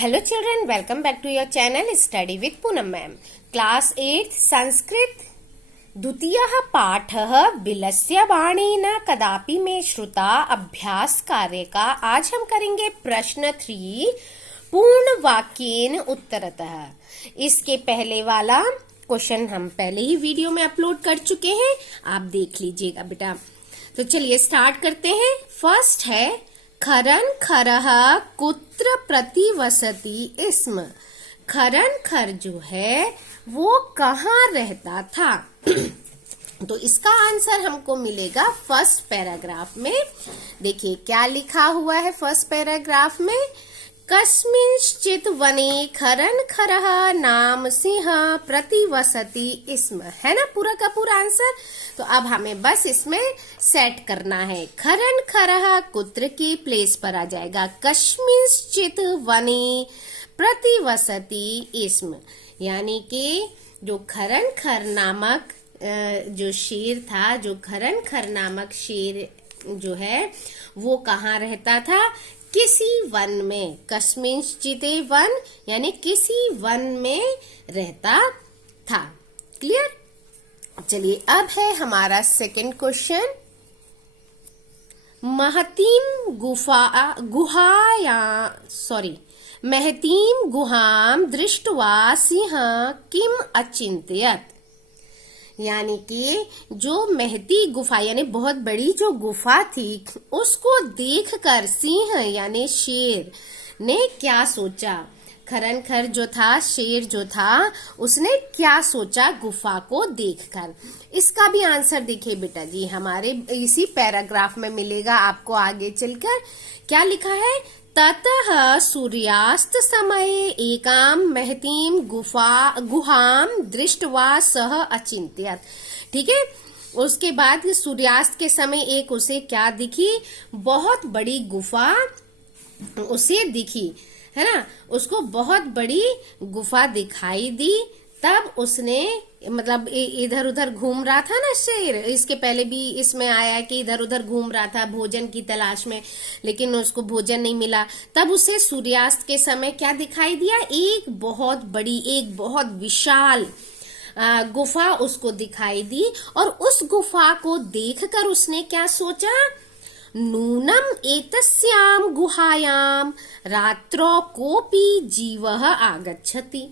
Hello children, welcome back to your channel Study with Poonam ma'am. Class 8 Sanskrit द्वितीयः पाठः बिलस्य बाणेन कदापि में श्रुता अभ्यास कार्य का आज हम करेंगे प्रश्न 3 पूर्ण वाक्येन उत्तरतः। इसके पहले वाला क्वेश्चन हम पहले ही वीडियो में अपलोड कर चुके हैं, आप देख लीजिएगा बेटा। तो चलिए स्टार्ट करते हैं। फर्स्ट है खरन खरह कुत्र प्रतिवसति स्म। खरन खर जो है वो कहाँ रहता था। तो इसका आंसर हमको मिलेगा फर्स्ट पैराग्राफ में। देखिए क्या लिखा हुआ है फर्स्ट पैराग्राफ में, कस्मिंश्चित् वने खरन खरः नाम सिंह प्रतिवसति स्म, है ना पूरा का पूरा आंसर। तो अब हमें बस इसमें सेट करना है। खरन खरः कुत्र के प्लेस पर आ जाएगा, कस्मिंश्चित् वने प्रतिवसति स्म, यानी कि जो खरन खर नामक जो शेर था, जो खरन खर नामक शेर जो है वो कहाँ रहता था, किसी वन में। कस्मिंश्चिते वन यानी किसी वन में रहता था। क्लियर। चलिए अब है हमारा सेकंड क्वेश्चन। महतीं गुहां दृष्ट्वा सिंह किम अचिंत्यत, यानी कि जो महती गुफा यानी बहुत बड़ी जो गुफा थी उसको देखकर सिंह यानी शेर ने क्या सोचा। खरन खर जो था, शेर जो था, उसने क्या सोचा गुफा को देखकर। इसका भी आंसर देखिए बेटा जी, हमारे इसी पैराग्राफ में मिलेगा आपको आगे चलकर। क्या लिखा है, ततः सूर्यास्त समये एकाम महतीम गुहाम दृष्ट्वा सह अचिंत्यत। ठीक है, उसके बाद सूर्यास्त के समय एक उसे क्या दिखी, बहुत बड़ी गुफा उसे दिखी, है ना। उसको बहुत बड़ी गुफा दिखाई दी। तब उसने मतलब इधर उधर घूम रहा था ना शेर, इसके पहले भी इसमें आया कि इधर उधर घूम रहा था भोजन की तलाश में, लेकिन उसको भोजन नहीं मिला। तब उसे सूर्यास्त के समय क्या दिखाई दिया, एक बहुत बड़ी, एक बहुत विशाल गुफा उसको दिखाई दी। और उस गुफा को देखकर उसने क्या सोचा, नूनम एतस्याम गुहायाम रात्रो कोपी जीवः आगच्छति।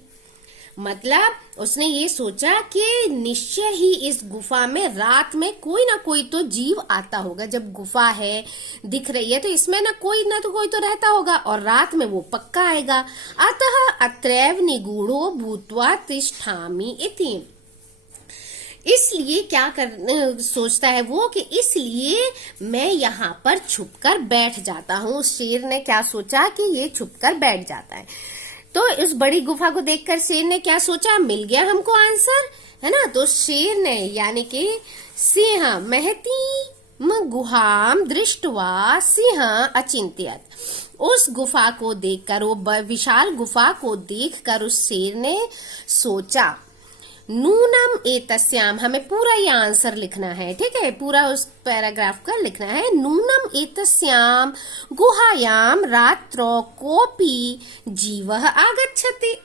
मतलब उसने ये सोचा कि निश्चय ही इस गुफा में रात में कोई ना कोई तो जीव आता होगा। जब गुफा है, दिख रही है, तो इसमें ना तो कोई तो रहता होगा और रात में वो पक्का आएगा। अतः अत्रैव निगूढ़ो भूत्वा तिष्ठामि इति। इसलिए क्या सोचता है वो कि इसलिए मैं यहाँ पर छुपकर बैठ जाता हूँ। शेर ने क्या सोचा कि ये छुपकर बैठ जाता है। तो इस बड़ी गुफा को देखकर शेर ने क्या सोचा, मिल गया हमको आंसर, है ना। तो शेर ने यानी कि सिंह महतीं गुहाम दृष्ट्वा सिंह अचिंत्यत, उस गुफा को देखकर, वो विशाल गुफा को देखकर उस शेर ने सोचा। नूनम एतस्याम, हमें पूरा ये आंसर लिखना है, ठीक है, पूरा उस पैराग्राफ का लिखना है। नूनम एतस्याम गुहायाम रात्रो कोपी जीवः आगच्छति।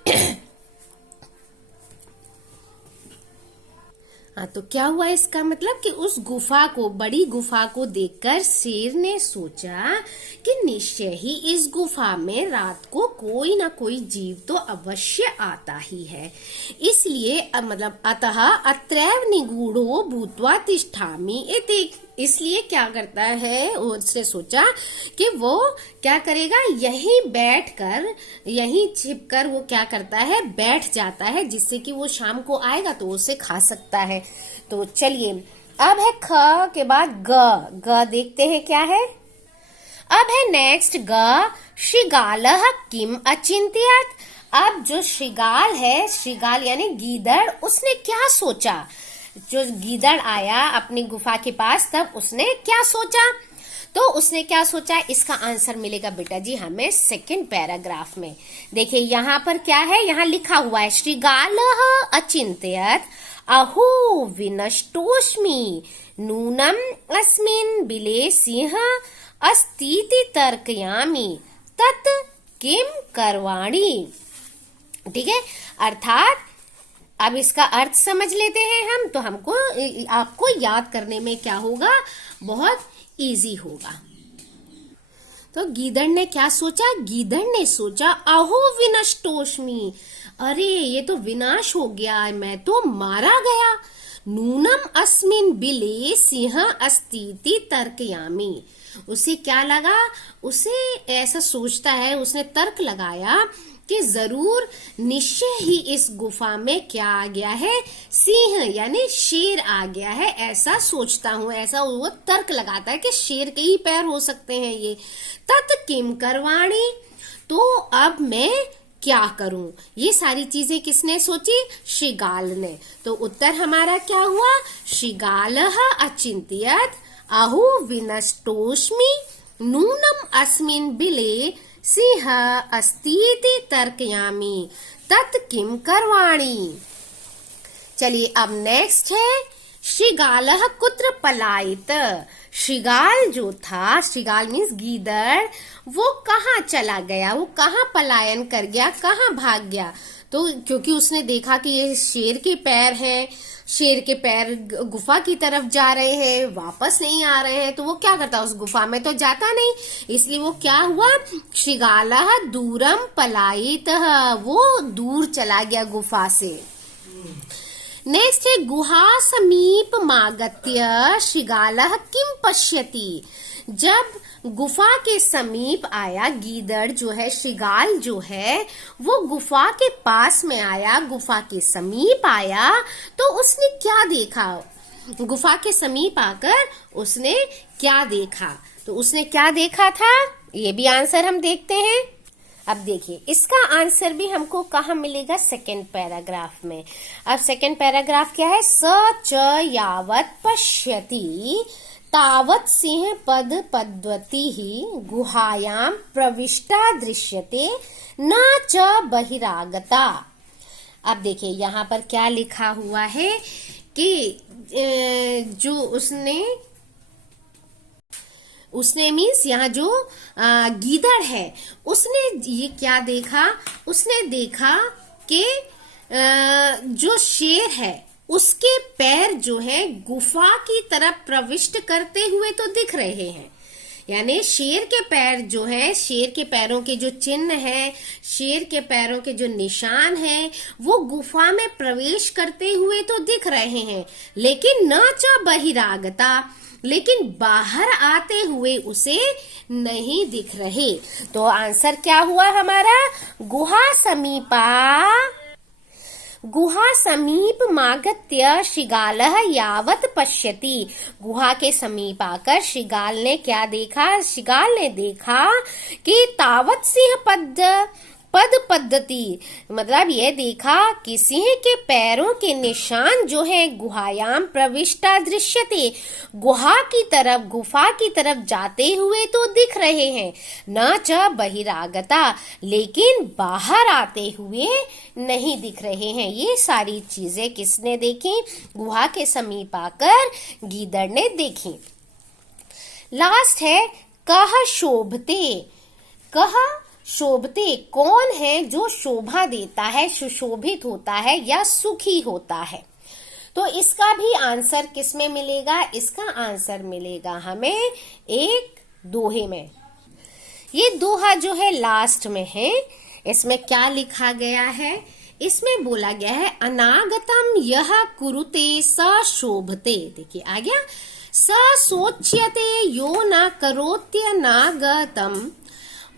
हाँ, तो क्या हुआ इसका मतलब कि उस गुफा को, बड़ी गुफा को देखकर शेर ने सोचा कि निश्चय ही इस गुफा में रात को कोई ना कोई जीव तो अवश्य आता ही है। इसलिए मतलब अतः अत्रैव निगूढ़ो भूत्वा तिष्ठामि इति। इसलिए क्या करता है, उसने सोचा कि वो क्या करेगा, यहीं बैठकर, यहीं छिपकर वो क्या करता है, बैठ जाता है, जिससे कि वो शाम को आएगा तो उसे खा सकता है। तो चलिए अब है ख के बाद ग देखते हैं क्या है। अब है नेक्स्ट ग, श्रृगालः किम अचिंत्यत। अब जो श्रृगाल है, श्रृगाल यानी गीदड़, उसने क्या सोचा। जो गीदड़ आया अपनी गुफा के पास, तब उसने क्या सोचा, तो उसने क्या सोचा, इसका आंसर मिलेगा बेटा जी हमें सेकंड पैराग्राफ में। देखिए यहाँ पर क्या है, यहाँ लिखा हुआ है, श्रृगालः अचिंत्यत अहो विनष्टोस्मि नूनम अस्मिन् बिले सिंह अस्तीति तर्कयामि तत् किम करवाणी। ठीक है, अर्थात अब इसका अर्थ समझ लेते हैं हम, तो हमको आपको याद करने में क्या होगा, बहुत इजी होगा। तो गीदड़ ने क्या सोचा, गीदड़ ने सोचा अहो विनष्टोष्मी, अरे ये तो विनाश हो गया, मैं तो मारा गया। नूनम अस्मिन बिले सिंह अस्तीति तर्कयामी, उसे क्या लगा, उसे ऐसा सोचता है, उसने तर्क लगाया कि जरूर निश्चय ही इस गुफा में क्या आ गया है, सिंह यानी शेर आ गया है, ऐसा सोचता हूं, ऐसा वो तर्क लगाता है कि शेर के ही पैर हो सकते हैं ये। तत् किम करवाणी, तो अब मैं क्या करूं, ये सारी चीजें किसने सोची, श्रीगाल ने। तो उत्तर हमारा क्या हुआ, श्रीगालः अचिंत्यत अहो विनष्टोष्मि नूनम अस्मिन् बिले सिंह अस्तीति तर्कयामी तत् किम करवाणी। चलिए अब नेक्स्ट है श्रीगालः कुत्र पलायित। श्रीगाल जो था, श्रीगाल मीन्स गीदड़, वो कहाँ चला गया, वो कहाँ पलायन कर गया, कहाँ भाग गया। तो क्योंकि उसने देखा कि ये शेर के पैर हैं, शेर के पैर गुफा की तरफ जा रहे हैं, वापस नहीं आ रहे हैं, तो वो क्या करता, उस गुफा में तो जाता नहीं, इसलिए वो क्या हुआ, श्रीगालः दूरम पलायितः, वो दूर चला गया गुफा से। नेक्स्ट है गुहा समीप मागत्य श्रीगालः किम पश्यति। जब गुफा के समीप आया, गीदड़ जो है, श्रीगाल जो है, वो गुफा के पास में आया, गुफा के समीप आया, तो उसने क्या देखा, गुफा के समीप आकर उसने क्या देखा, तो उसने क्या देखा था, ये भी आंसर हम देखते हैं। अब देखिए इसका आंसर भी हमको कहाँ मिलेगा, सेकेंड पैराग्राफ में। अब सेकेंड पैराग्राफ क्या है, स च यावत् पश्यति तावत् सिंह पद पद्वती ही गुहायां प्रविष्टा दृश्यते न च बहिरागता। अब देखिए यहाँ पर क्या लिखा हुआ है कि जो उसने मीन्स यहाँ जो गीदड़ है, उसने ये क्या देखा, उसने देखा कि जो शेर है उसके पैर जो है गुफा की तरफ प्रविष्ट करते हुए तो दिख रहे हैं, यानी शेर के पैर जो है, शेर के पैरों के जो चिन्ह है, शेर के पैरों के जो निशान है, वो गुफा में प्रवेश करते हुए तो दिख रहे हैं, लेकिन न च बहिरागता, लेकिन बाहर आते हुए उसे नहीं दिख रहे। तो आंसर क्या हुआ हमारा, गुहा समीप मागत्य श्रीगालः यावत् पश्यति। गुहा के समीप आकर श्रीगाल ने क्या देखा, श्रीगाल ने देखा कि तावत् सिंह पद पद्धति, मतलब ये देखा कि सिंह के पैरों के निशान जो है गुहायाम प्रविष्टा दृश्यते, गुफा की तरफ जाते हुए तो दिख रहे हैं, न च बहिरागता, लेकिन बाहर आते हुए नहीं दिख रहे हैं। ये सारी चीजें किसने देखी, गुहा के समीप आकर गीदड़ ने देखी। लास्ट है कह शोभते, कौन है जो शोभा देता है, सुशोभित होता है या सुखी होता है। तो इसका भी आंसर किस में मिलेगा, इसका आंसर मिलेगा हमें एक दोहे में। ये दोहा जो है लास्ट में है, इसमें क्या लिखा गया है, इसमें बोला गया है अनागतम यह कुरुते स शोभते। देखिए आ गया, स सोच्यते यो न करोत्यनागतम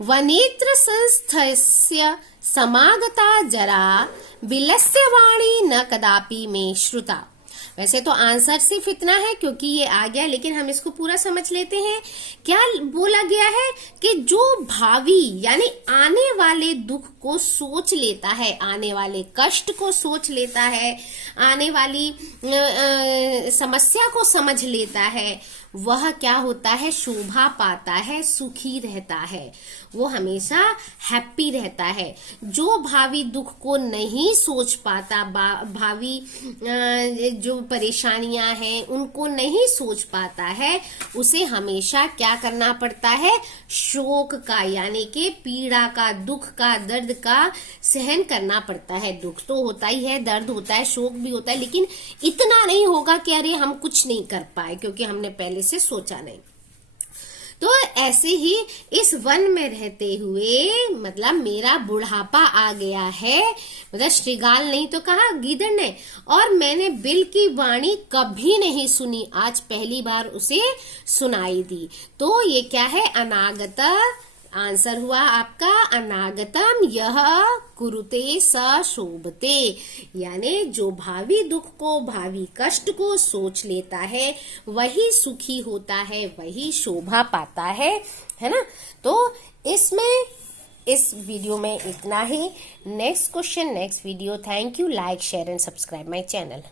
वनेत्र संस्थस्य समागता जरा बिलस्य वाणी न कदापि में श्रुता। वैसे तो आंसर सिर्फ इतना है क्योंकि ये आ गया, लेकिन हम इसको पूरा समझ लेते हैं। क्या बोला गया है कि जो भावी यानी आने वाले दुख को सोच लेता है, आने वाले कष्ट को सोच लेता है, आने वाली समस्या को समझ लेता है, वह क्या होता है, शोभा पाता है, सुखी रहता है, वो हमेशा हैप्पी रहता है। जो भावी दुख को नहीं सोच पाता, भावी जो परेशानियां हैं उनको नहीं सोच पाता है, उसे हमेशा क्या करना पड़ता है, शोक का यानी कि पीड़ा का, दुख का, दर्द का सहन करना पड़ता है। दुख तो होता ही है, दर्द होता है, शोक भी होता है, लेकिन इतना नहीं होगा कि अरे हम कुछ नहीं कर पाए क्योंकि हमने पहले से सोचा नहीं। तो ऐसे ही इस वन में रहते हुए मतलब मेरा बुढ़ापा आ गया है, मतलब श्रृगाल नहीं तो कहा गीदड़ ने, और मैंने बिल की वाणी कभी नहीं सुनी, आज पहली बार उसे सुनाई दी। तो ये क्या है, अनागत आंसर हुआ आपका अनागतम यह कुरुते स शोभते, यानी जो भावी दुख को, भावी कष्ट को सोच लेता है वही सुखी होता है, वही शोभा पाता है ना। तो इसमें इस वीडियो में इतना ही। Next question next video. Thank you. Like share and subscribe my channel.